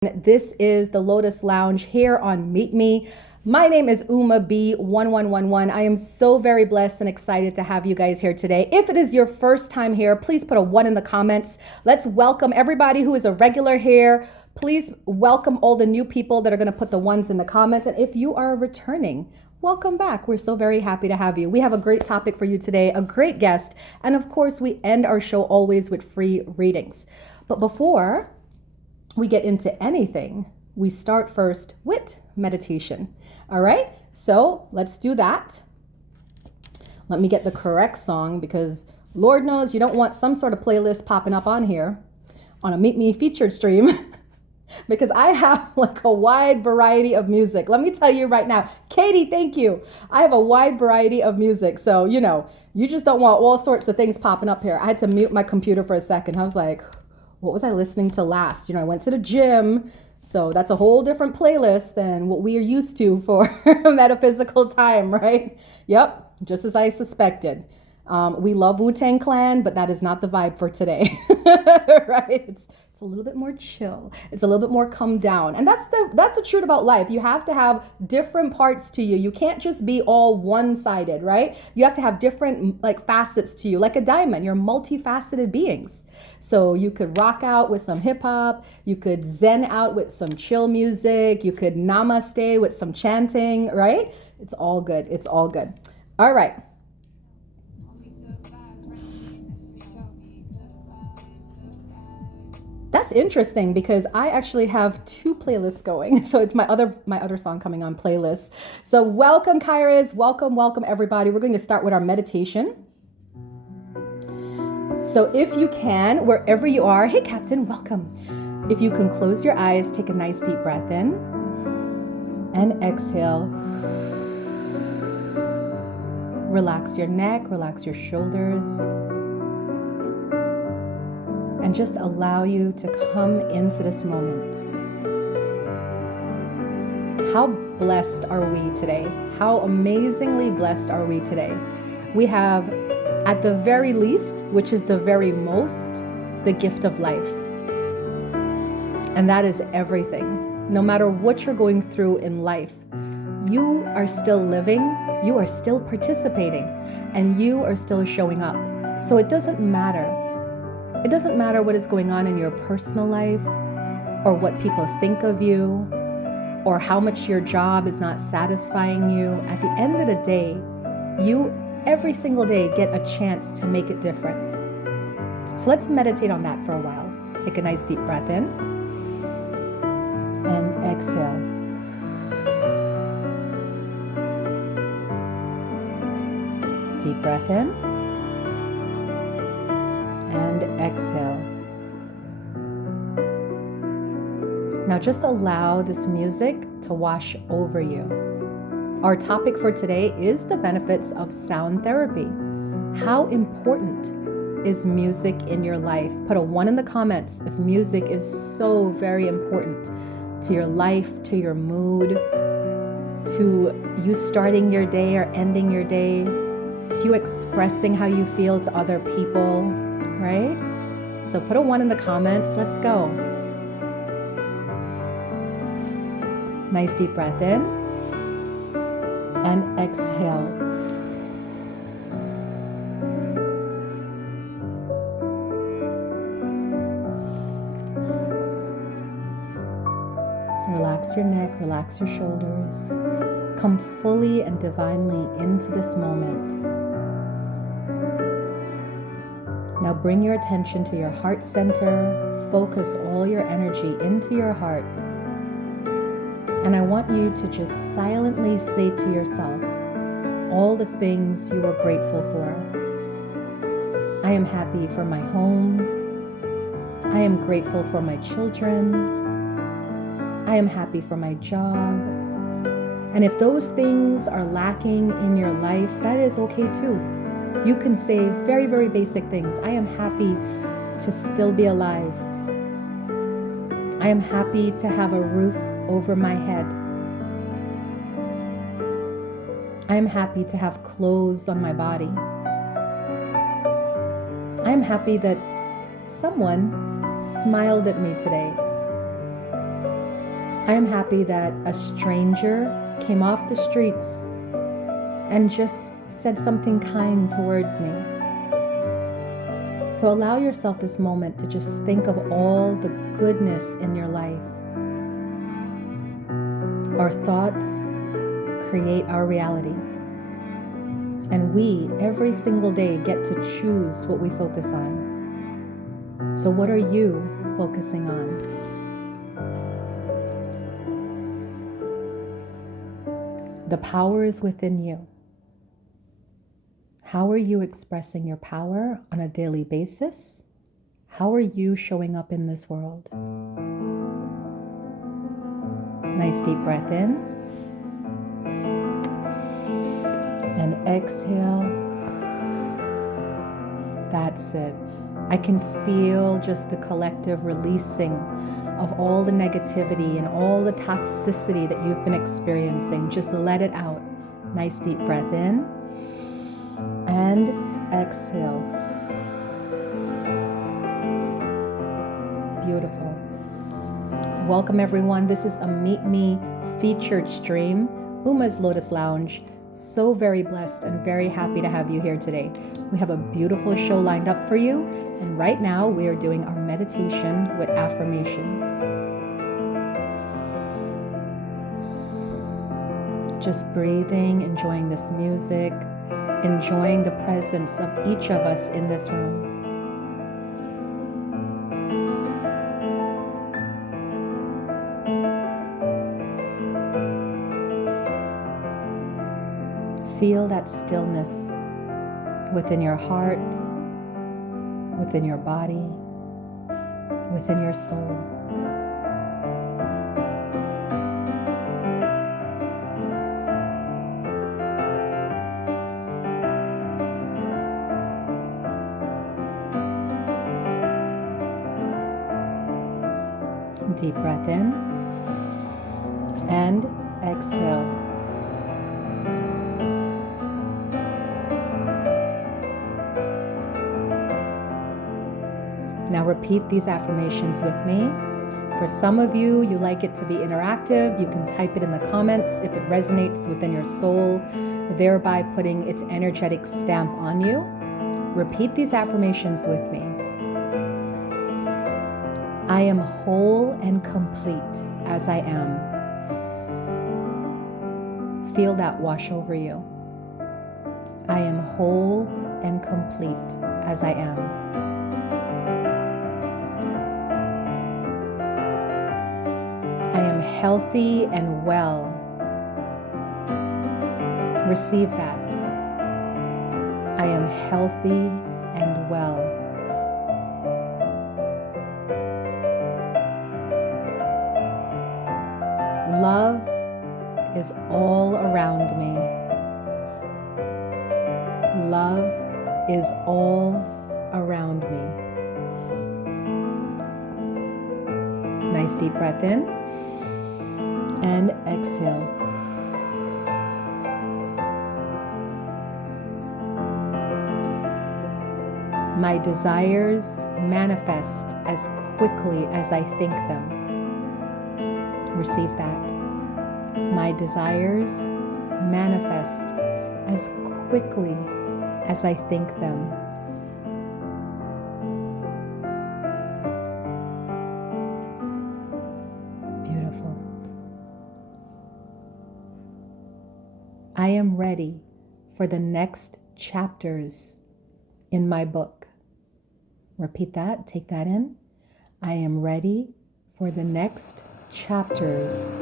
This is the Lotus Lounge here on Meet Me. My name is Uma B1111. I am so very blessed and excited to have you guys here today. If it is your first time here, please put a 1 in the comments. Let's welcome everybody who is a regular here. Please welcome all the new people that are going to put the 1s in the comments. And if you are returning, welcome back. We're so very happy to have you. We have a great topic for you today, a great guest. And of course, we end our show always with free readings. But before we get into anything, we start first with meditation. All right, so let's do that. Let me get the correct song because Lord knows you don't want some sort of playlist popping up on here on a Meetme Featured stream because I have like a wide variety of music. Let me tell you right now, Katie, thank you. I have a wide variety of music. So, you just don't want all sorts of things popping up here. I had to mute my computer for a second. I was like, what was I listening to last? I went to the gym, so that's a whole different playlist than what we are used to for metaphysical time, right? Yep, just as I suspected. We love Wu-Tang Clan, but that is not the vibe for today, right? It's a little bit more chill. It's a little bit more come down. And that's the truth about life. You have to have different parts to you. You can't just be all one-sided, right? You have to have different facets to you, like a diamond. You're multifaceted beings. So you could rock out with some hip hop. You could zen out with some chill music. You could namaste with some chanting, right? It's all good. It's all good. All right. That's interesting because I actually have 2 playlists going. So it's my other song coming on playlist. So welcome, Kairas. Welcome, everybody. We're going to start with our meditation. So if you can, wherever you are, hey, Captain, welcome. If you can close your eyes, take a nice deep breath in and exhale. Relax your neck, relax your shoulders. And just allow you to come into this moment. How blessed are we today? How amazingly blessed are we today? We have, at the very least, which is the very most, the gift of life. And that is everything. No matter what you're going through in life, you are still living, you are still participating, and you are still showing up. So it doesn't matter. It doesn't matter what is going on in your personal life or what people think of you or how much your job is not satisfying you. At the end of the day, you every single day get a chance to make it different. So let's meditate on that for a while. Take a nice deep breath in and exhale. Deep breath in. And exhale. Now just allow this music to wash over you. Our topic for today is the benefits of sound therapy. How important is music in your life? Put a 1 in the comments if music is so very important to your life, to your mood, to you starting your day or ending your day, to you expressing how you feel to other people. Right? So put a 1 in the comments. Let's go. Nice deep breath in and exhale. Relax your neck, relax your shoulders. Come fully and divinely into this moment. Now bring your attention to your heart center. Focus all your energy into your heart. And I want you to just silently say to yourself all the things you are grateful for. I am happy for my home. I am grateful for my children. I am happy for my job. And if those things are lacking in your life, that is okay too. You can say very, very basic things. I am happy to still be alive. I am happy to have a roof over my head. I am happy to have clothes on my body. I am happy that someone smiled at me today. I am happy that a stranger came off the streets and just said something kind towards me. So allow yourself this moment to just think of all the goodness in your life. Our thoughts create our reality. And we, every single day, get to choose what we focus on. So what are you focusing on? The power is within you. How are you expressing your power on a daily basis? How are you showing up in this world? Nice deep breath in. And exhale. That's it. I can feel just the collective releasing of all the negativity and all the toxicity that you've been experiencing. Just let it out. Nice deep breath in. And exhale. Beautiful. Welcome everyone. This is a Meetme Featured Stream, Uma's Lotus Lounge. So very blessed and very happy to have you here today. We have a beautiful show lined up for you. And right now we are doing our meditation with affirmations. Just breathing, enjoying this music, enjoying the presence of each of us in this room. Feel that stillness within your heart, within your body, within your soul. Deep breath in and exhale. Now repeat these affirmations with me. For some of you, you like it to be interactive. You can type it in the comments if it resonates within your soul, thereby putting its energetic stamp on you. Repeat these affirmations with me. I am whole and complete as I am. Feel that wash over you. I am whole and complete as I am. I am healthy and well. Receive that. I am healthy and well. Love is all around me. Love is all around me. Nice deep breath in. And exhale. My desires manifest as quickly as I think them. Receive that. My desires manifest as quickly as I think them. I am ready for the next chapters in my book. Repeat that, take that in. I am ready for the next chapters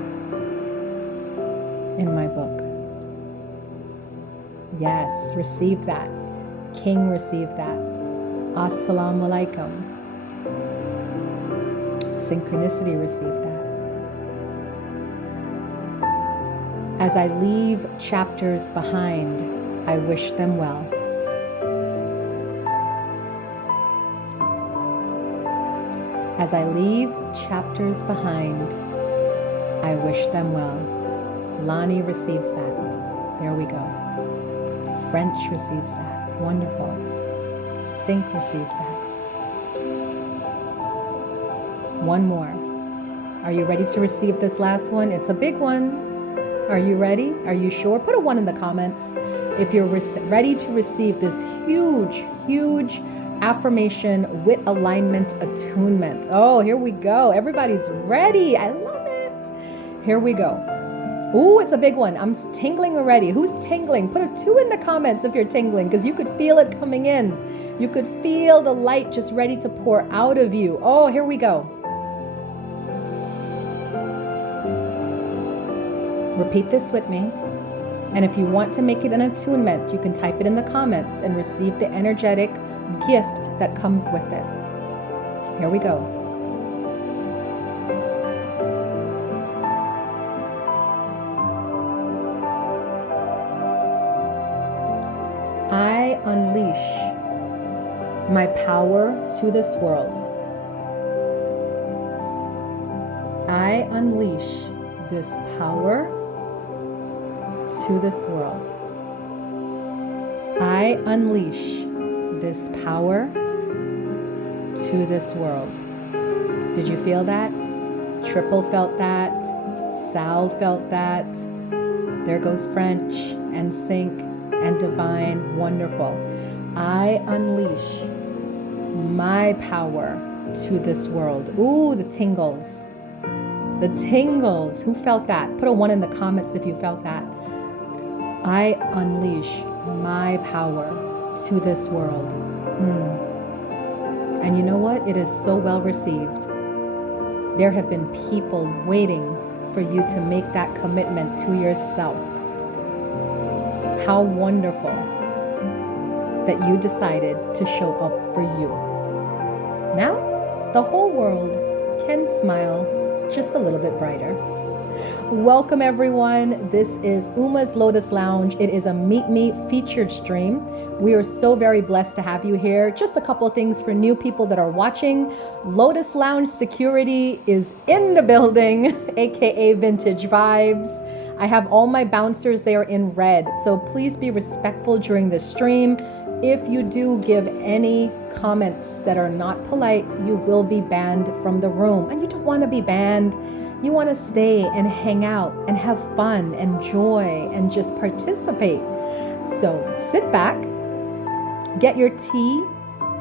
in my book. Yes, receive that. King, receive that. Assalamu alaikum. Synchronicity, receive that. As I leave chapters behind, I wish them well. As I leave chapters behind, I wish them well. Lani receives that. There we go. French receives that. Wonderful. Sync receives that. One more. Are you ready to receive this last one? It's a big one. Are you ready? Are you sure? Put a 1 in the comments if you're ready to receive this huge, huge affirmation with alignment attunement. Oh, here we go. Everybody's ready. I love it. Here we go. Ooh, it's a big one. I'm tingling already. Who's tingling? Put a 2 in the comments if you're tingling, because you could feel it coming in. You could feel the light just ready to pour out of you. Oh, here we go. Repeat this with me. And if you want to make it an attunement, you can type it in the comments and receive the energetic gift that comes with it. Here we go. I unleash my power to this world. I unleash this power to this world. I unleash this power to this world. Did you feel that? Triple felt that. Sal felt that. There goes French and Sync and Divine. Wonderful. I unleash my power to this world. Ooh, the tingles. The tingles. Who felt that? Put a 1 in the comments if you felt that. I unleash my power to this world. And you know what? It is so well received. There have been people waiting for you to make that commitment to yourself. How wonderful that you decided to show up for you. Now, the whole world can smile just a little bit brighter. Welcome everyone. This is Uma's Lotus Lounge. It is a Meetme Featured stream. We are so very blessed to have you here. Just a couple of things for new people that are watching. Lotus Lounge security is in the building, aka Vintage Vibes. I have all my bouncers, they are in red. So please be respectful during the stream. If you do give any comments that are not polite, you will be banned from the room. And you don't want to be banned. You want to stay and hang out and have fun and joy and just participate. So sit back, get your tea,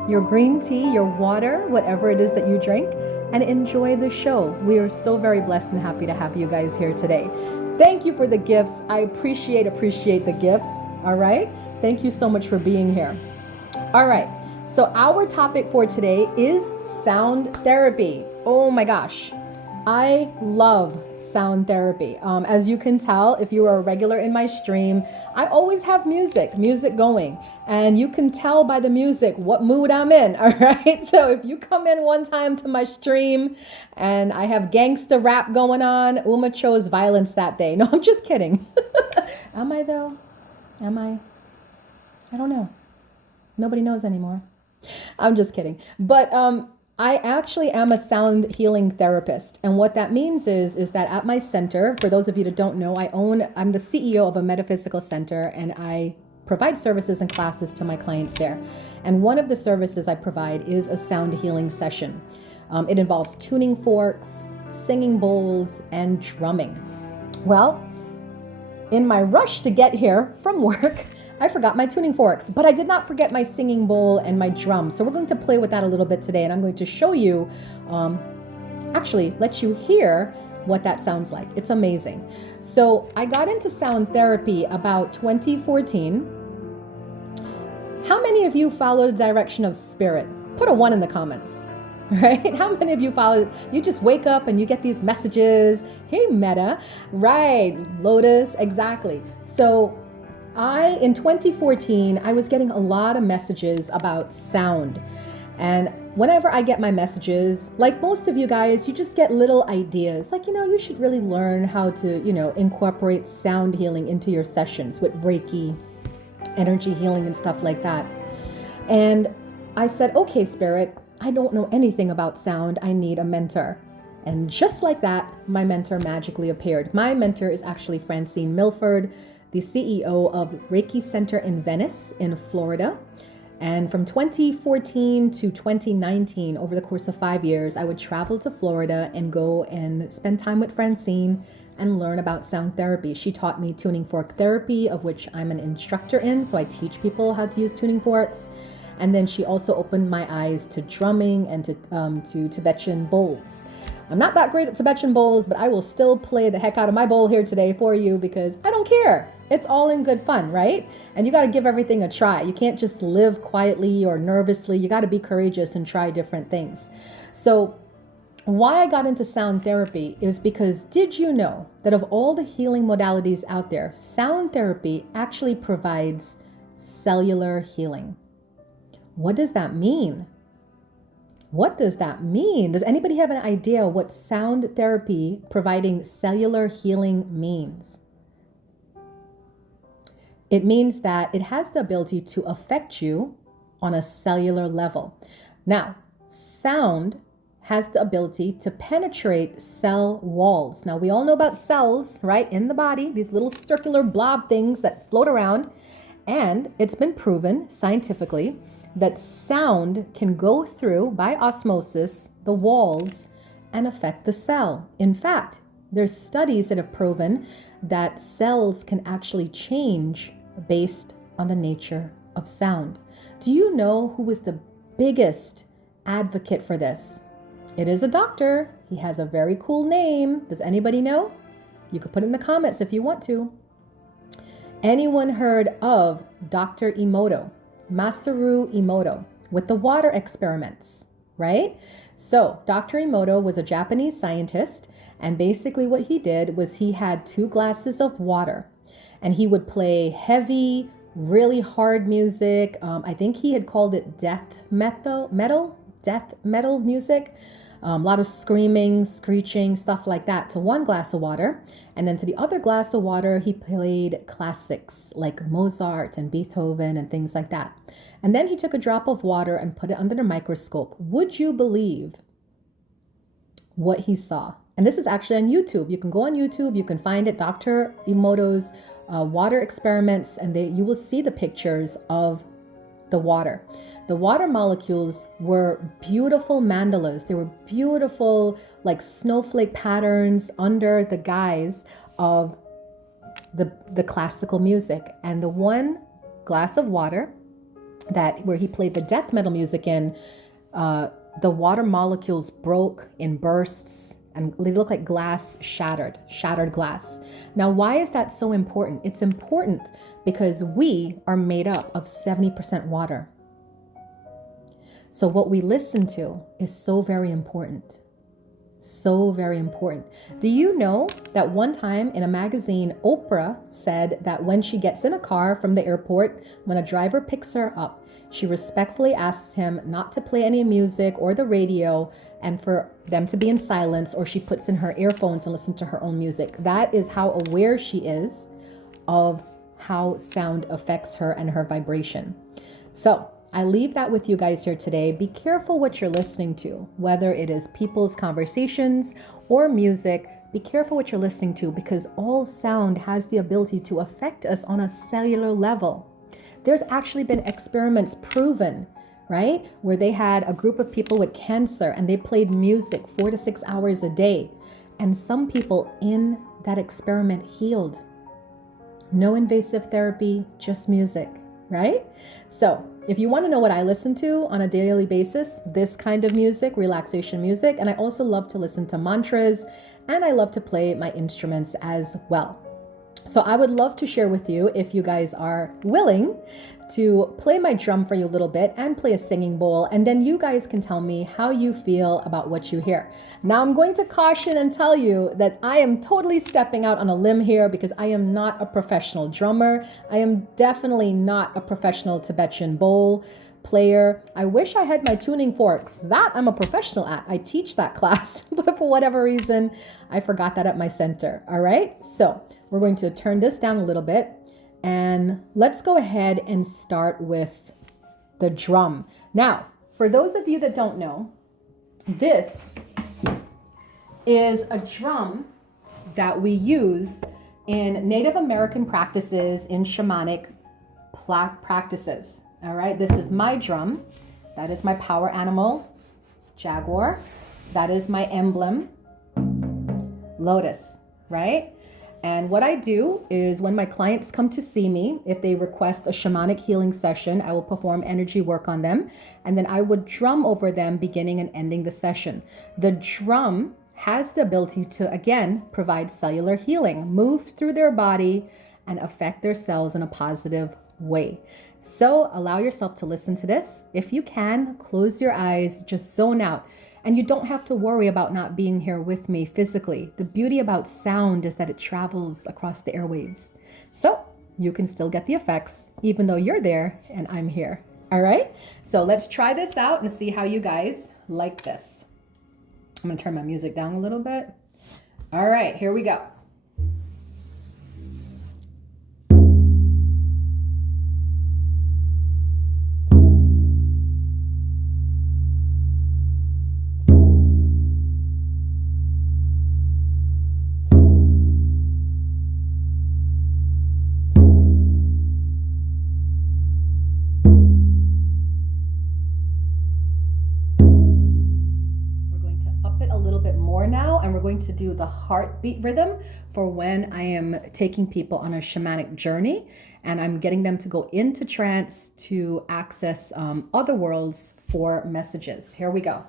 your green tea, your water, whatever it is that you drink, and enjoy the show. We are so very blessed and happy to have you guys here today. Thank you for the gifts. I appreciate the gifts. All right. Thank you so much for being here. All right. So our topic for today is sound therapy. Oh my gosh. I love sound therapy. As you can tell, if you are a regular in my stream, I always have music going, and you can tell by the music what mood I'm in. All right. So if you come in one time to my stream and I have gangsta rap going on, Uma chose violence that day. No, I'm just kidding. Am I though? Am I? I don't know. Nobody knows anymore. I'm just kidding. But, I actually am a sound healing therapist. And what that means is that at my center, for those of you that don't know, I'm the CEO of a metaphysical center, and I provide services and classes to my clients there. And one of the services I provide is a sound healing session. It involves tuning forks, singing bowls, and drumming. Well, in my rush to get here from work, I forgot my tuning forks, but I did not forget my singing bowl and my drum. So we're going to play with that a little bit today, and I'm going to show you, actually let you hear what that sounds like. It's amazing. So I got into sound therapy about 2014. How many of you follow the direction of spirit? Put a 1 in the comments, right? How many of you follow? You just wake up and you get these messages. Hey, Meta, right? Lotus, exactly. So in 2014, I was getting a lot of messages about sound. And whenever I get my messages, like most of you guys, you just get little ideas. Like, you should really learn how to, incorporate sound healing into your sessions with Reiki, energy healing and stuff like that. And I said, okay, Spirit, I don't know anything about sound. I need a mentor. And just like that, my mentor magically appeared. My mentor is actually Francine Milford, the CEO of Reiki Center in Venice, in Florida. And from 2014 to 2019, over the course of 5 years, I would travel to Florida and go and spend time with Francine and learn about sound therapy. She taught me tuning fork therapy, of which I'm an instructor in. So I teach people how to use tuning forks. And then she also opened my eyes to drumming and to Tibetan bowls. I'm not that great at Tibetan bowls, but I will still play the heck out of my bowl here today for you because I don't care. It's all in good fun, right? And you got to give everything a try. You can't just live quietly or nervously. You got to be courageous and try different things. So why I got into sound therapy is because did you know that of all the healing modalities out there, sound therapy actually provides cellular healing? What does that mean? What does that mean? Does anybody have an idea what sound therapy providing cellular healing means? It means that it has the ability to affect you on a cellular level. Now, sound has the ability to penetrate cell walls. Now, we all know about cells, right, in the body, these little circular blob things that float around. And it's been proven scientifically that sound can go through, by osmosis, the walls and affect the cell. In fact, there's studies that have proven that cells can actually change based on the nature of sound. Do you know who was the biggest advocate for this? It is a doctor. He has a very cool name. Does anybody know? You could put it in the comments if you want to. Anyone heard of Dr. Emoto? Masaru Emoto with the water experiments, right? So Dr. Emoto was a Japanese scientist, and basically what he did was he had 2 glasses of water and he would play heavy, really hard music. I think he had called it death metal music. A lot of screaming, screeching, stuff like that to 1 glass of water. And then to the other glass of water, he played classics like Mozart and Beethoven and things like that. And then he took a drop of water and put it under the microscope. Would you believe what he saw? And this is actually on YouTube. You can go on YouTube, you can find it, Dr. Emoto's water experiments, and you will see the pictures of the water. The water molecules were beautiful mandalas. They were beautiful, like snowflake patterns under the guise of the classical music. And the 1 glass of water where he played the death metal music in, the water molecules broke in bursts and they look like glass shattered glass. Now, why is that so important? It's important because we are made up of 70% water. So what we listen to is so very important. So very important. Do you know that one time in a magazine, Oprah said that when she gets in a car from the airport, when a driver picks her up, she respectfully asks him not to play any music or the radio and for them to be in silence, or she puts in her earphones and listen to her own music. That is how aware she is of how sound affects her and her vibration. So I leave that with you guys here today. Be careful what you're listening to, whether it is people's conversations or music. Be careful what you're listening to because all sound has the ability to affect us on a cellular level. There's actually been experiments proven, right, where they had a group of people with cancer and they played music 4 to 6 hours a day. And some people in that experiment healed. No invasive therapy, just music, right? So if you want to know what I listen to on a daily basis, this kind of music, relaxation music, and I also love to listen to mantras, and I love to play my instruments as well. So I would love to share with you, if you guys are willing, to play my drum for you a little bit and play a singing bowl, and then you guys can tell me how you feel about what you hear. Now I'm going to caution and tell you that I am totally stepping out on a limb here because I am not a professional drummer. I am definitely not a professional Tibetan bowl player. I wish I had my tuning forks. That I'm a professional at. I teach that class, but for whatever reason, I forgot that at my center. All right, so we're going to turn this down a little bit. And let's go ahead and start with the drum. Now, for those of you that don't know, this is a drum that we use in Native American practices, in shamanic practices. All right, this is my drum. That is my power animal, jaguar. That is my emblem, lotus, right? And what I do is when my clients come to see me, if they request a shamanic healing session, I will perform energy work on them. And then I would drum over them beginning and ending the session. The drum has the ability to, again, provide cellular healing, move through their body and affect their cells in a positive way. So allow yourself to listen to this. If you can, close your eyes, just zone out. And you don't have to worry about not being here with me physically. The beauty about sound is that it travels across the airwaves. So you can still get the effects, even though you're there and I'm here. All right? So let's try this out and see how you guys like this. I'm gonna turn my music down a little bit. All right, here we go. Now, and we're going to do the heartbeat rhythm for when I am taking people on a shamanic journey and I'm getting them to go into trance to access other worlds for messages. Here we go.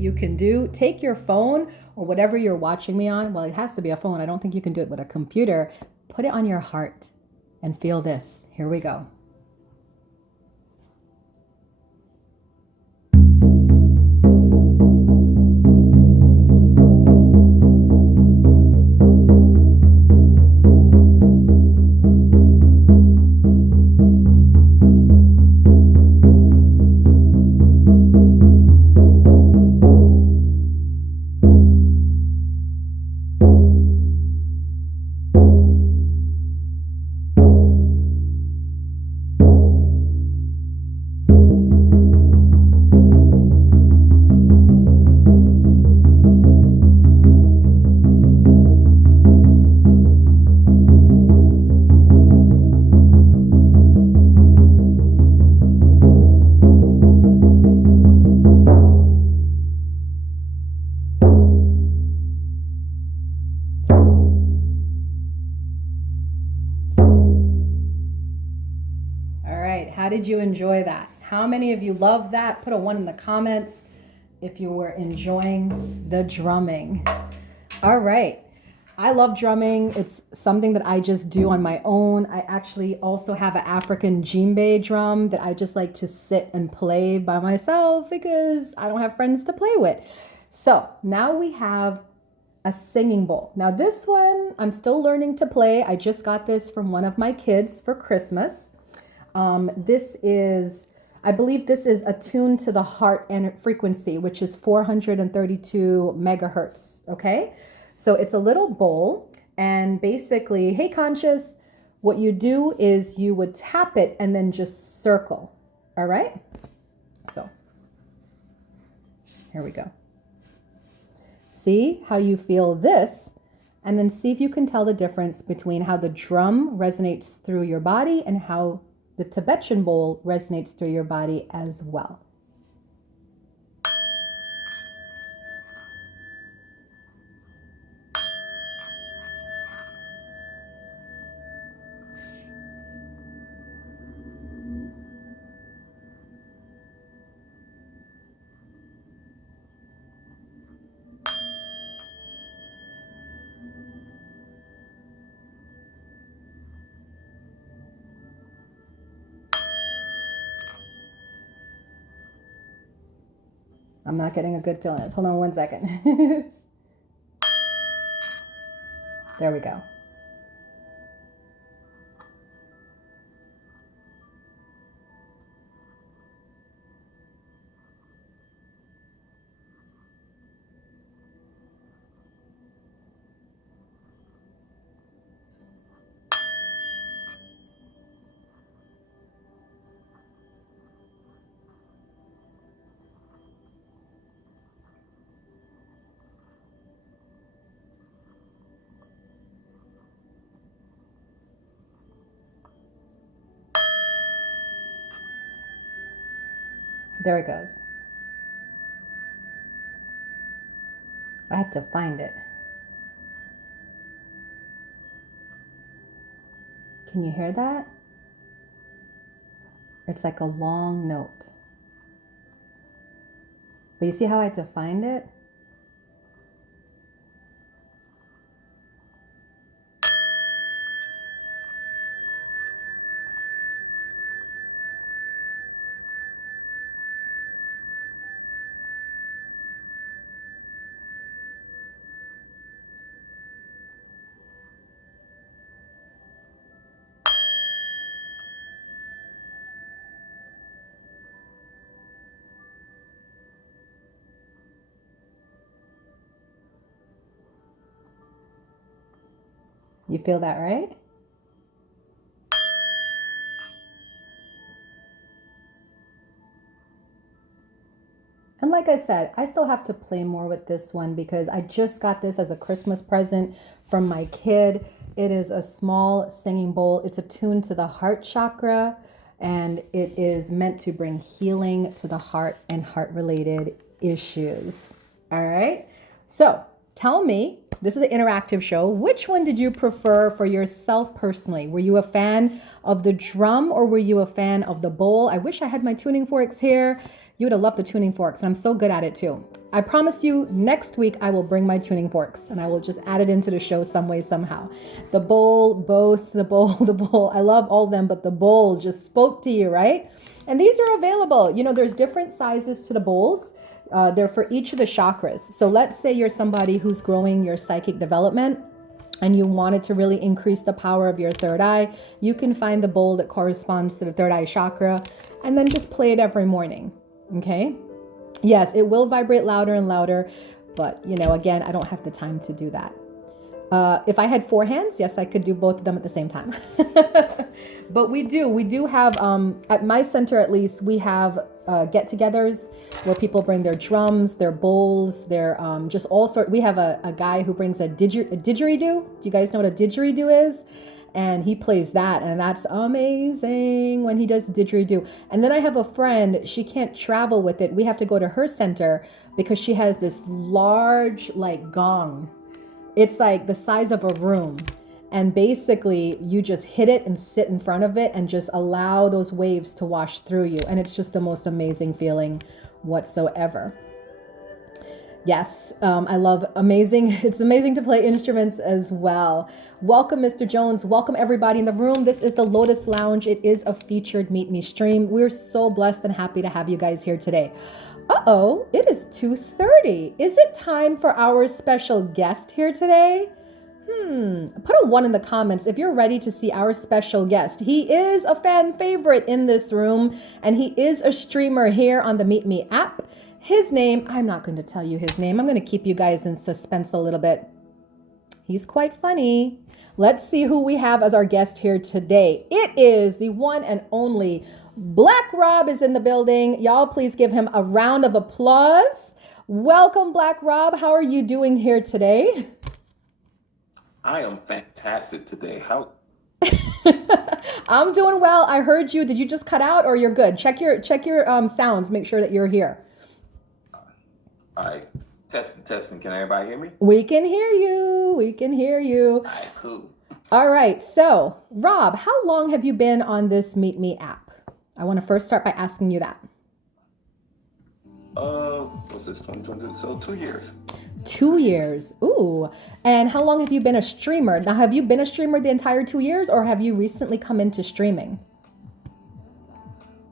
You can do, take your phone or whatever you're watching me on. Well, it has to be a phone. I don't think you can do it with a computer. Put it on your heart and feel this. Here we go. How did you enjoy that? How many of you love that? Put a 1 in the comments if you were enjoying the drumming. All right. I love drumming. It's something that I just do on my own. I actually also have an African djembe drum that I just like to sit and play by myself because I don't have friends to play with. So now we have a singing bowl. Now this one, I'm still learning to play. I just got this from one of my kids for Christmas. I believe this is attuned to the heart frequency, which is 432 megahertz. Okay. So it's a little bowl and basically, hey, conscious, what you do is you would tap it and then just circle. All right. So here we go. See how you feel this, and then see if you can tell the difference between how the drum resonates through your body and how the Tibetan bowl resonates through your body as well. I'm not getting a good feeling. Hold on one second. There we go. There it goes. I had to find it. Can you hear that? It's like a long note. But you see how I had to find it? You feel that, right? And like I said, I still have to play more with this one because I just got this as a Christmas present from my kid. It is a small singing bowl. It's attuned to the heart chakra, and it is meant to bring healing to the heart and heart-related issues. All right. So tell me, this is an interactive show. Which one did you prefer for yourself personally? Were you a fan of the drum or were you a fan of the bowl? I wish I had my tuning forks here. You would have loved the tuning forks, and I'm so good at it too. I promise you next week I will bring my tuning forks and I will just add it into the show some way, somehow. The bowl, both the bowl, the bowl. I love all of them, but the bowl just spoke to you, right? And these are available. You know, there's different sizes to the bowls. They're for each of the chakras. So let's say you're somebody who's growing your psychic development and you wanted to really increase the power of your third eye, you can find the bowl that corresponds to the third eye chakra and then just play it every morning. Okay. Yes, it will vibrate louder and louder, but you know, again, I don't have the time to do that. If I had four hands, yes, I could do both of them at the same time. But we do have, at my center at least, we have get-togethers where people bring their drums, their bowls, their just all sort. We have a guy who brings a didgeridoo. Do you guys know what a didgeridoo is? And he plays that, and that's amazing when he does didgeridoo. And then I have a friend, she can't travel with it. We have to go to her center because she has this large like gong. It's like the size of a room. And basically you just hit it and sit in front of it and just allow those waves to wash through you. And it's just the most amazing feeling whatsoever. Yes, I love amazing. It's amazing to play instruments as well. Welcome, Mr. Jones. Welcome everybody in the room. This is the Lotus Lounge. It is a featured Meet Me stream. We're so blessed and happy to have you guys here today. Uh-oh, it is 2:30. Is it time for our special guest here today? Put a 1 in the comments if you're ready to see our special guest. He is a fan favorite in this room, and he is a streamer here on the Meet Me app. His name, I'm not going to tell you his name. I'm going to keep you guys in suspense a little bit. He's quite funny. Let's see who we have as our guest here today. It is the one and only Black Rob is in the building. Y'all please give him a round of applause. Welcome, Black Rob. How are you doing here today? I am fantastic today. How? I'm doing well. I heard you. Did you just cut out or you're good? Check your sounds. Make sure that you're here. All right. Testing. Can everybody hear me? We can hear you. We can hear you. All right, cool. All right. So, Rob, how long have you been on this Meet Me app? I want to first start by asking you that. What's this, 2022? So 2 years. 2 years. Ooh. And how long have you been a streamer? Now, have you been a streamer the entire 2 years or have you recently come into streaming?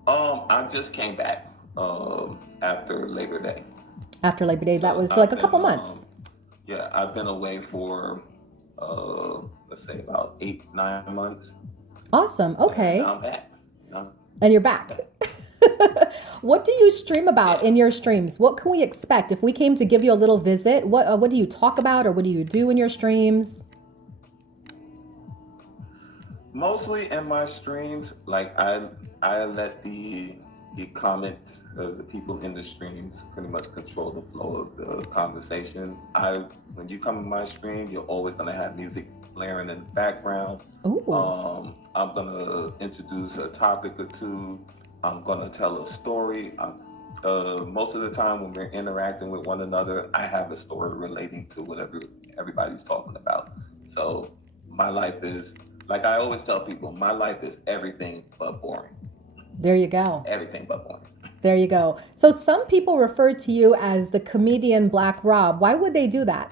I just came back after Labor Day. After Labor Day, that So was like I've a been couple months. yeah, I've been away for let's say about 8, 9 months, Awesome. and Okay. now I'm back. You know? And you're back. What do you stream about Yeah. in your streams? What can we expect if we came to give you a little visit? What do you talk about, or what do you do in your streams? Mostly in my streams, like I let the comments of the people in the streams pretty much control the flow of the conversation. I When you come in my stream, you're always gonna have music blaring in the background. Ooh, I'm gonna introduce a topic or two. I'm gonna tell a story. Most of the time when we're interacting with one another, I have a story relating to whatever everybody's talking about. So my life is, like I always tell people, my life is everything but boring. there you go. Everything but boring. There you go. So some people refer to you as the comedian Black Rob. Why would they do that?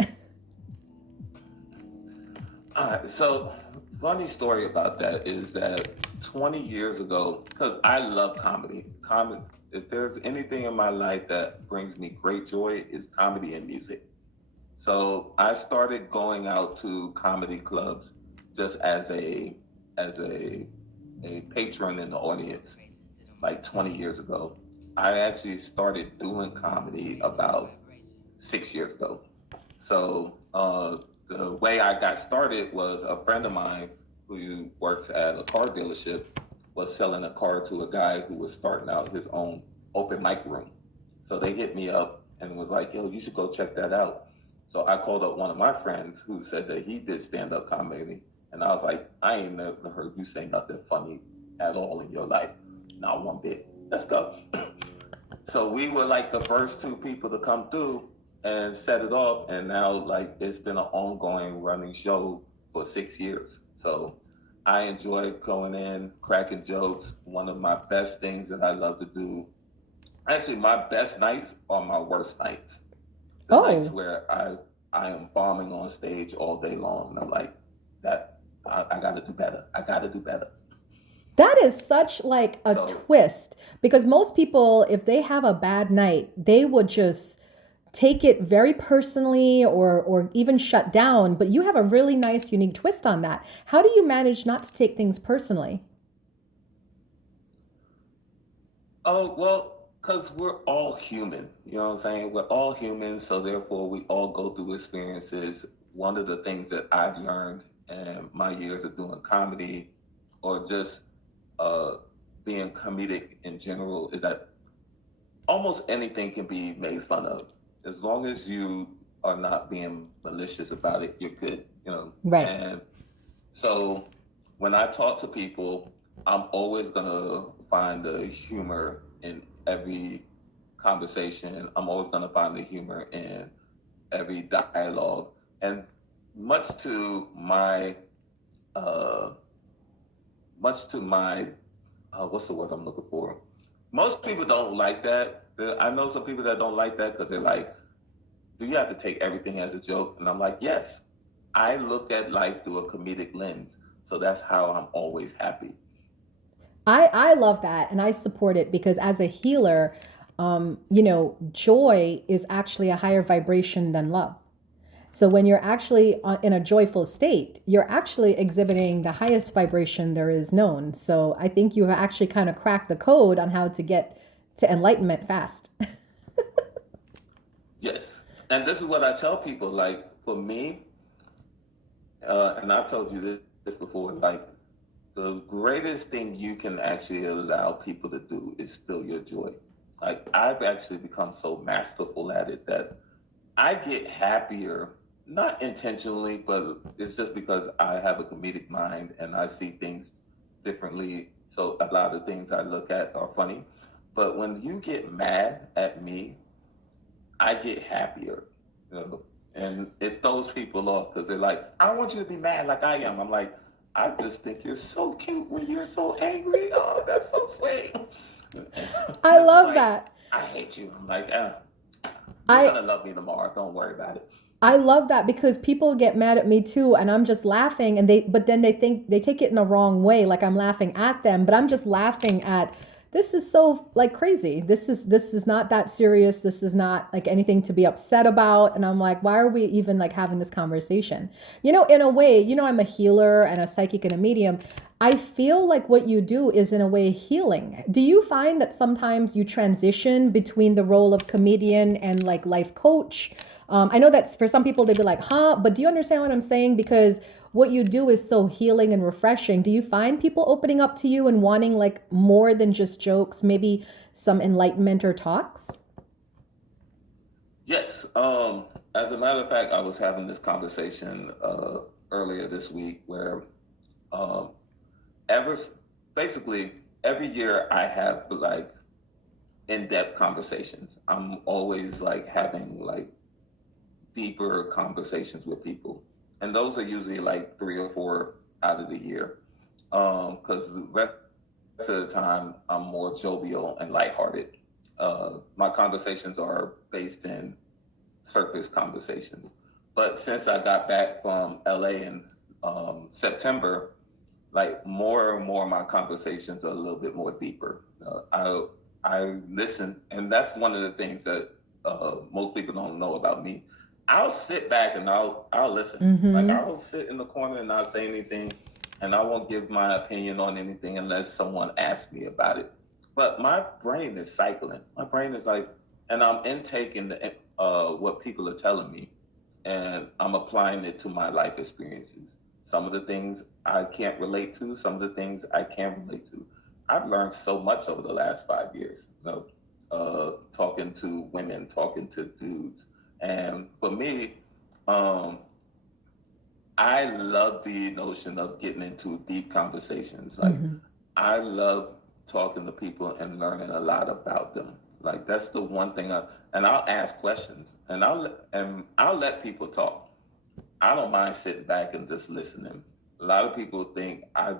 So funny story about that is that 20 years ago, because I love comedy. Comedy. If there's anything in my life that brings me great joy, is comedy and music. So I started going out to comedy clubs just as a patron in the audience like 20 years ago. I actually started doing comedy about 6 years ago. So the way I got started was a friend of mine who works at a car dealership was selling a car to a guy who was starting out his own open mic room. So they hit me up and was like, "Yo, you should go check that out." So I called up one of my friends who said that he did stand up comedy, and I was like, "I ain't never heard you say nothing funny at all in your life, not one bit. Let's go." So we were like the first two people to come through and set it off, and now like it's been an ongoing running show for 6 years. So I enjoy going in, cracking jokes. One of my best things that I love to do. Actually, my best nights are my worst nights. The nights Oh, where I am bombing on stage all day long, and I'm like, that I got to do better. I got to do better. that is such like a So twist, because most people, if they have a bad night, they would just take it very personally, or even shut down. But you have a really nice, unique twist on that. How do you manage not to take things personally? oh, well, because we're all human. You know what I'm saying? We're all human, so therefore we all go through experiences. One of the things that I've learned in my years of doing comedy or just uh, being comedic in general is that almost anything can be made fun of. As long as you are not being malicious about it, you're good, you know. Right. And so when I talk to people, I'm always gonna find the humor in every conversation. I'm always gonna find the humor in every dialogue. And much to my uh much to my what's the word I'm looking for? Most people don't like that. I know some people that don't like that because they're like, do you have to take everything as a joke? And I'm like, yes. I look at life through a comedic lens. So that's how I'm always happy. I love that, and I support it, because as a healer, joy is actually a higher vibration than love. So when you're actually in a joyful state, you're actually exhibiting the highest vibration there is known. So I think you have actually kind of cracked the code on how to get to enlightenment fast. Yes. And this is what I tell people. Like for me, and I've told you this before, like the greatest thing you can actually allow people to do is still your joy. Like I've actually become so masterful at it that I get happier, not intentionally, but it's just because I have a comedic mind and I see things differently. So a lot of things I look at are funny. But when you get mad at me, I get happier, you know, and it throws people off because they're like, I want you to be mad like I am. I'm like, I just think you're so cute when you're so angry. Oh, that's so sweet. I They're just love like, that. I hate you. I'm like, you're I gonna love me tomorrow. Don't worry about it. I love that, because people get mad at me too, and I'm just laughing, and but then they think they take it in a wrong way, like I'm laughing at them, but I'm just laughing at this is so like crazy. This is not that serious. This is not like anything to be upset about. And I'm like, why are we even like having this conversation? In a way, I'm a healer and a psychic and a medium. I feel like what you do is in a way healing. Do you find that sometimes you transition between the role of comedian and like life coach? I know that for some people they'd be like, huh, but do you understand what I'm saying? Because what you do is so healing and refreshing. Do you find people opening up to you and wanting like more than just jokes, maybe some enlightenment or talks? Yes. As a matter of fact, I was having this conversation earlier this week where um, ever basically every year I have like in-depth conversations. I'm always like having like deeper conversations with people, and those are usually like 3 or 4 out of the year. Because the rest of the time I'm more jovial and lighthearted. My conversations are based in surface conversations. But since I got back from LA in September, like more and more of my conversations are a little bit more deeper. I listen, and that's one of the things that most people don't know about me. I'll sit back and I'll listen. Like Mm-hmm. I'll sit in the corner and not say anything, and I won't give my opinion on anything unless someone asks me about it. But my brain is cycling. My brain is like, and I'm intaking what people are telling me, and I'm applying it to my life experiences. Some of the things I can't relate to, some of the things I can relate to. I've learned so much over the last 5 years, talking to women, talking to dudes. And for me, um, I love the notion of getting into deep conversations. Like, Mm-hmm. I love talking to people and learning a lot about them. Like, that's the one thing and I'll ask questions and I'll let people talk. I don't mind sitting back and just listening. A lot of people think a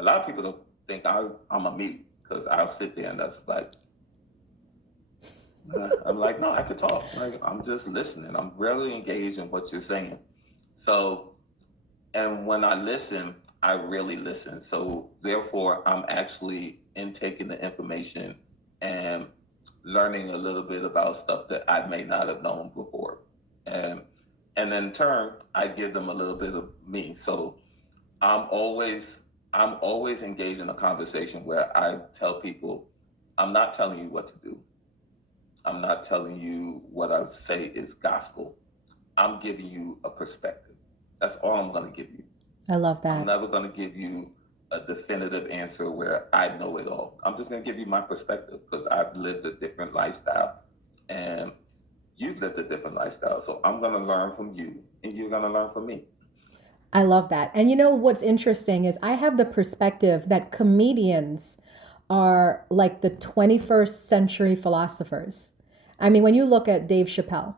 lot of people don't think I'm a mute because I'll sit there and that's like, I'm like, no, I could talk. Like, I'm just listening. I'm really engaged in what you're saying. So, and when I listen, I really listen. So therefore, I'm actually intaking the information and learning a little bit about stuff that I may not have known before. And and in turn, I give them a little bit of me. So I'm always I'm always engaged in a conversation where I tell people, I'm not telling you what to do. I'm not telling you what I say is gospel. I'm giving you a perspective. That's all I'm going to give you. I love I'm that. never going to give you a definitive answer where I know it all. I'm just going to give you my perspective because I've lived a different lifestyle and you've lived a different lifestyle. So I'm going to learn from you and you're going to learn from me. I love that. And what's interesting is I have the perspective that comedians are like the 21st century philosophers. I mean, when you look at Dave Chappelle,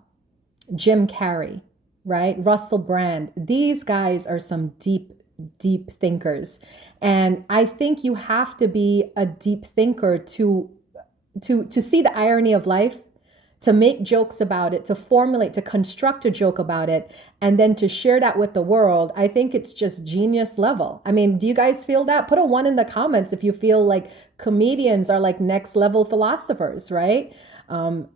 Jim Carrey, right? Russell Brand, these guys are some deep, deep thinkers. And I think you have to be a deep thinker to see the irony of life, to make jokes about it, to formulate, to construct a joke about it, and then to share that with the world. I think it's just genius level. I mean, do you guys feel that? Put a one in the comments if you feel like comedians are like next level philosophers, right?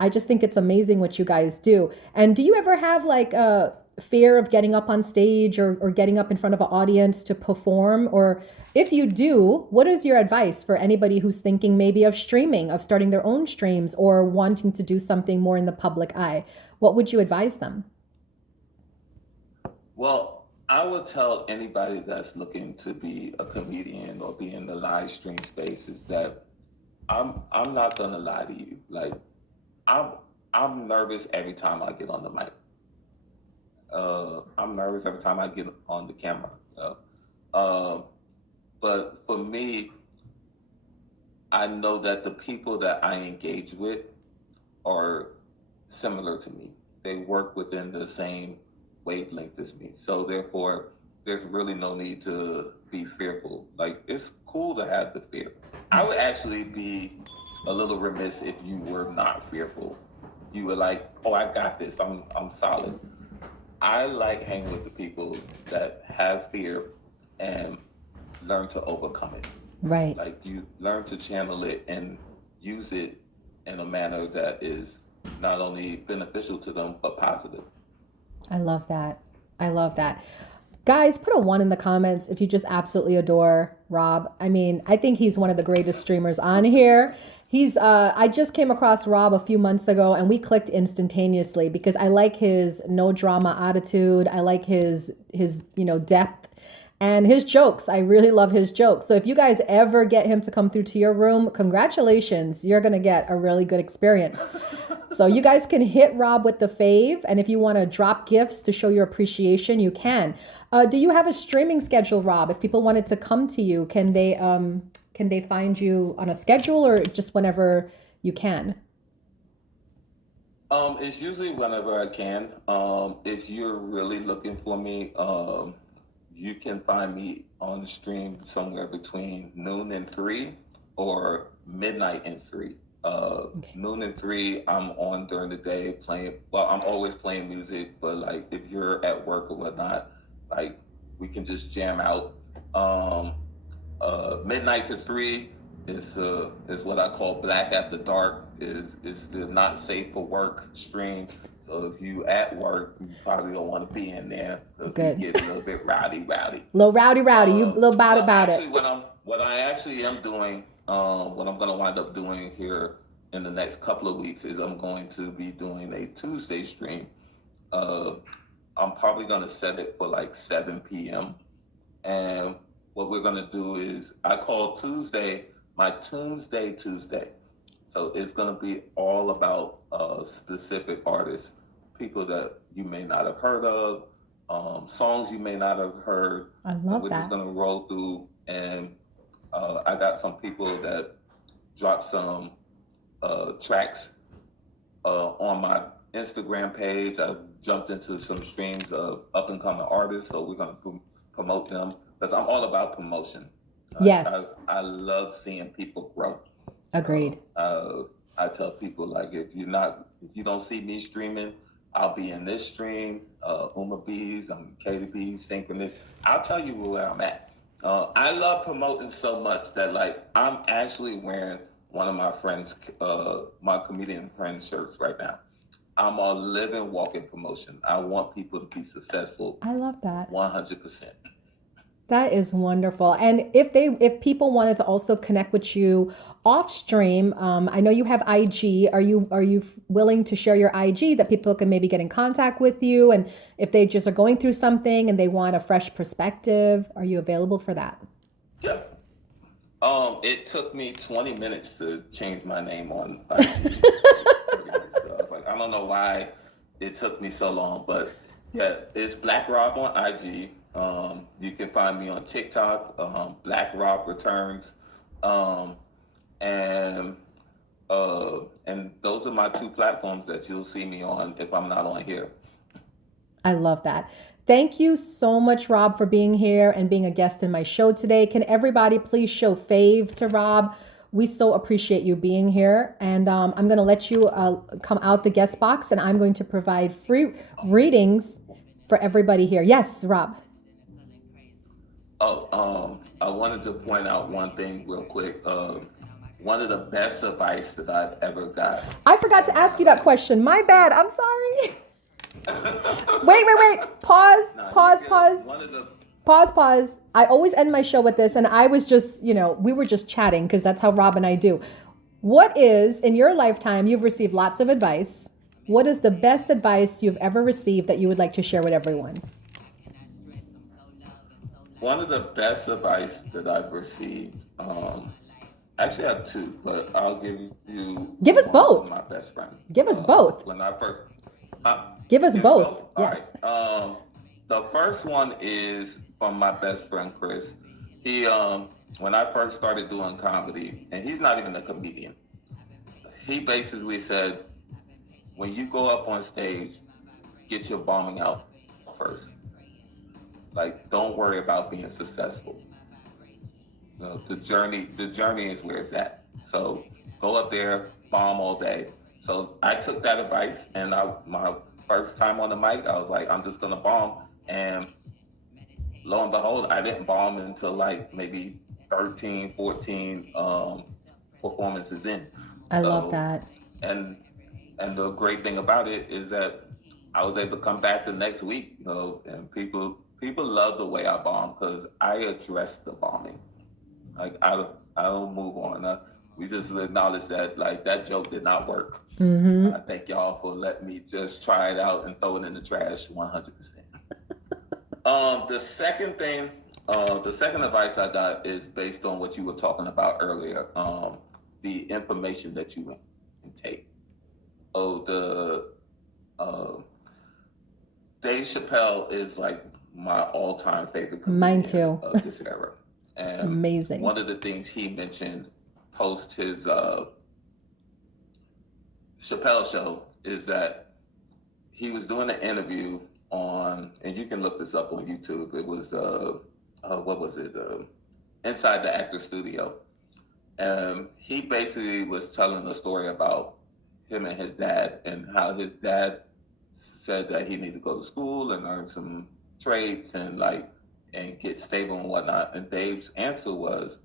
I just think it's amazing what you guys do. And do you ever have like a fear of getting up on stage or getting up in front of an audience to perform? Or if you do, what is your advice for anybody who's thinking maybe of streaming, of starting their own streams or wanting to do something more in the public eye? What would you advise them? Well, I would tell anybody that's looking to be a comedian or be in the live stream space is that I'm not gonna lie to you. Like I'm I'm nervous every time I get on the mic. I'm nervous every time I get on the camera. Uh, but for me, I know that the people that I engage with are similar to me. They work within the same wavelength as me. So therefore, there's really no need to be fearful. Like it's cool to have the fear. I would actually be a little remiss if you were not fearful. You were like, "Oh, I got this. I'm solid." I like hanging with the people that have fear and learn to overcome it. Right. Like you learn to channel it and use it in a manner that is not only beneficial to them but positive. I love that. I love that. Guys, put a one in the comments if you just absolutely adore Rob. I mean, I think he's one of the greatest streamers on here. He's I just came across Rob a few months ago and we clicked instantaneously because I like his no drama attitude. I like his, depth and his jokes. I really love his jokes. So if you guys ever get him to come through to your room, congratulations. You're going to get a really good experience. So you guys can hit Rob with the fave. And if you want to drop gifts to show your appreciation, you can. Do you have a streaming schedule, Rob? If people wanted to come to you, can they find you on a schedule or just whenever you can? It's usually whenever I can. If you're really looking for me, you can find me on the stream somewhere between noon and 3 or midnight and 3. Okay. Noon and 3, I'm on during the day playing. Well, I'm always playing music, but like if you're at work or whatnot, like we can just jam out. Um, Midnight to 3 is what I call Black After Dark. Is the not safe for work stream. So if you at work, you probably don't want to be in there because we Good. get a little bit rowdy. Little rowdy. You little about Actually, it. what I actually am doing, what I'm gonna wind up doing here in the next couple of weeks is I'm going to be doing a Tuesday stream. Uh, I'm probably gonna set it for like 7 p.m. And what we're gonna do is I call Tuesday my Tuesday. So it's gonna be all about specific artists, people that you may not have heard of, songs you may not have heard, I and love we're just that. gonna roll through. And I got some people that dropped some tracks on my Instagram page. I jumped into some streams of up and coming artists, so we're gonna promote them because I'm all about promotion. Yes. I love seeing people grow. Agreed. I tell people like if you don't see me streaming, I'll be in this stream. Uma B's, I'm Katie B's, Synchronous. I'll tell you where I'm at. I love promoting so much that like I'm actually wearing one of my friends, my comedian friend's shirts right now. I'm a living, walking promotion. I want people to be successful, I love that. 100%. That is wonderful. And if people wanted to also connect with you off stream, I know you have IG. Are you willing to share your IG that people can maybe get in contact with you? And if they just are going through something and they want a fresh perspective, are you available for that? Yeah. It took me 20 minutes to change my name on IG. 30 minutes ago. I was like, I don't know why it took me so long, but yeah, it's Black Rob on IG. You can find me on TikTok, Black Rob Returns, um, and and those are my two platforms that you'll see me on if I'm not on here. I love that. Thank you so much, Rob, for being here and being a guest in my show today. Can everybody please show fave to Rob? We so appreciate you being here. And I'm going to let you come out the guest box and I'm going to provide free readings for everybody here. Yes, Rob. Oh, I wanted to point out one thing real quick. One of the best advice that I've ever got. I forgot to ask you that question. My bad. I'm sorry. Wait. Pause. Nah, Pause. you get Pause. one of the Pause. I always end my show with this, and I was just, we were just chatting because that's how Rob and I do. What is, in your lifetime, you've received lots of advice. What is the best advice you've ever received that you would like to share with everyone? one of the best advice that I've received. Actually, I have two, but I'll give you Give us one both. from my best friend. Give us both. When I first, uh, Give us give both. both. All Yes. right. The first one is from my best friend Chris. He, when I first started doing comedy, and he's not even a comedian. He basically said, when you go up on stage, get your bombing out first. Like, don't worry about being successful. The journey is where it's at. So go up there, bomb all day. So I took that advice, and my first time on the mic, I was like, I'm just gonna bomb, and lo and behold, I didn't bomb until like maybe 13, 14 performances in. I love So, that. and and the great thing about it is that I was able to come back the next week, and people love the way I bomb because I address the bombing. Like I don't move on. We just acknowledge that like that joke did not work. Mm-hmm. I thank y'all for letting me just try it out and throw it in the trash 100%. The second advice I got is based on what you were talking about earlier. The information that you intake. Oh, the uh, Dave Chappelle is like my all-time favorite Mine comedian too. of this era, It's and amazing. one of the things he mentioned post his Chappelle show is that he was doing an interview on, and you can look this up on YouTube. It was what was it? Inside the Actor Studio, and he basically was telling a story about him and his dad, and how his dad said that he needed to go to school and learn some trades and get stable and whatnot. And Dave's answer was,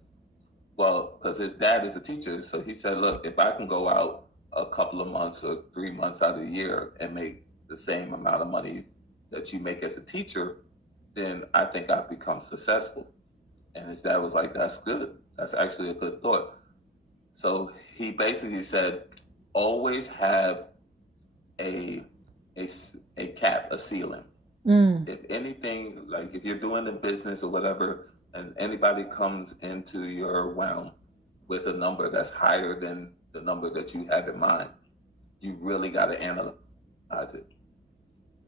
well, because his dad is a teacher, so he said, look, if I can go out a couple of months or 3 months out of the year and make the same amount of money that you make as a teacher, then I think I've become successful. And his dad was like, that's good. That's actually a good thought. So he basically said, always have a cap, a ceiling. If anything, like if you're doing the business or whatever, and anybody comes into your realm with a number that's higher than the number that you have in mind, you really got to analyze it.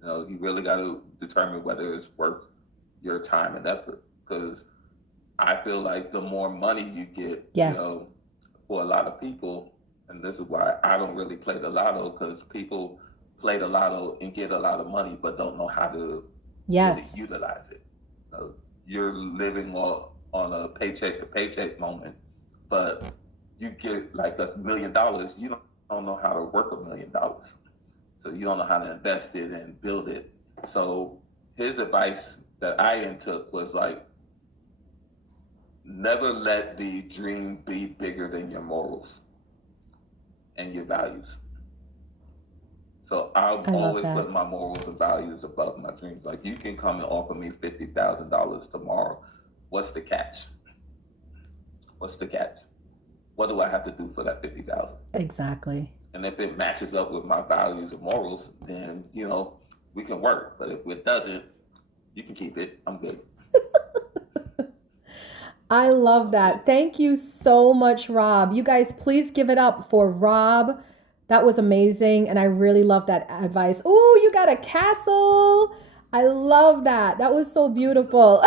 You really got to determine whether it's worth your time and effort. Because I feel like the more money you get, Yes. For a lot of people, and this is why I don't really play the lotto, because people play the lotto and get a lot of money but don't know how to really Yes. utilize it. You're living on a paycheck to paycheck moment, but you get like $1 million, you don't know how to work $1 million. So you don't know how to invest it and build it. So his advice that I took was like, never let the dream be bigger than your morals and your values. So I've I love always that. put my morals and values above my dreams. Like, you can come and offer me $50,000 tomorrow. What's the catch? What's the catch? What do I have to do for that 50,000? Exactly. And if it matches up with my values and morals, then we can work. But if it doesn't, you can keep it. I'm good. I love that. Thank you so much, Rob. You guys, please give it up for Rob. That was amazing. And I really love that advice. Oh, you got a castle. I love that. That was so beautiful.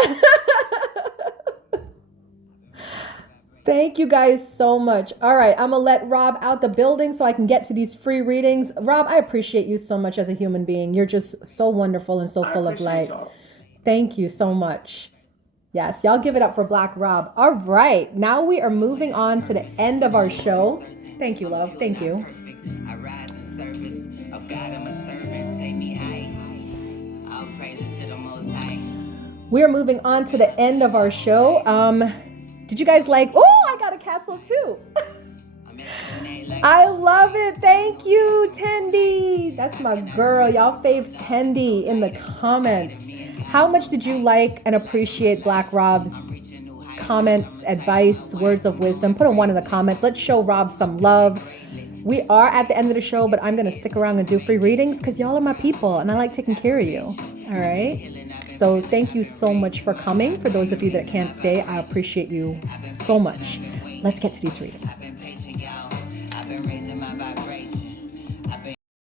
Thank you guys so much. All right, I'm going to let Rob out the building so I can get to these free readings. Rob, I appreciate you so much as a human being. You're just so wonderful and so full of light. Y'all. Thank you so much. Yes, y'all give it up for Black Rob. All right, now we are moving on to the end of our show. Thank you, love. Thank you. I rise in service of God, I'm a servant. Take me high. All praises to the Most High. We are moving on to the end of our show. Did you guys like? Oh, I got a castle too. I love it. Thank you, Tendy. That's my girl. Y'all fave Tendy in the comments. How much did you like and appreciate Black Rob's comments, advice, words of wisdom? Put a 1 in the comments. Let's show Rob some love. We are at the end of the show, but I'm going to stick around and do free readings because y'all are my people and I like taking care of you. All right. So thank you so much for coming. For those of you that can't stay, I appreciate you so much. Let's get to these readings. I've been patient, y'all. I've been raising my vibration.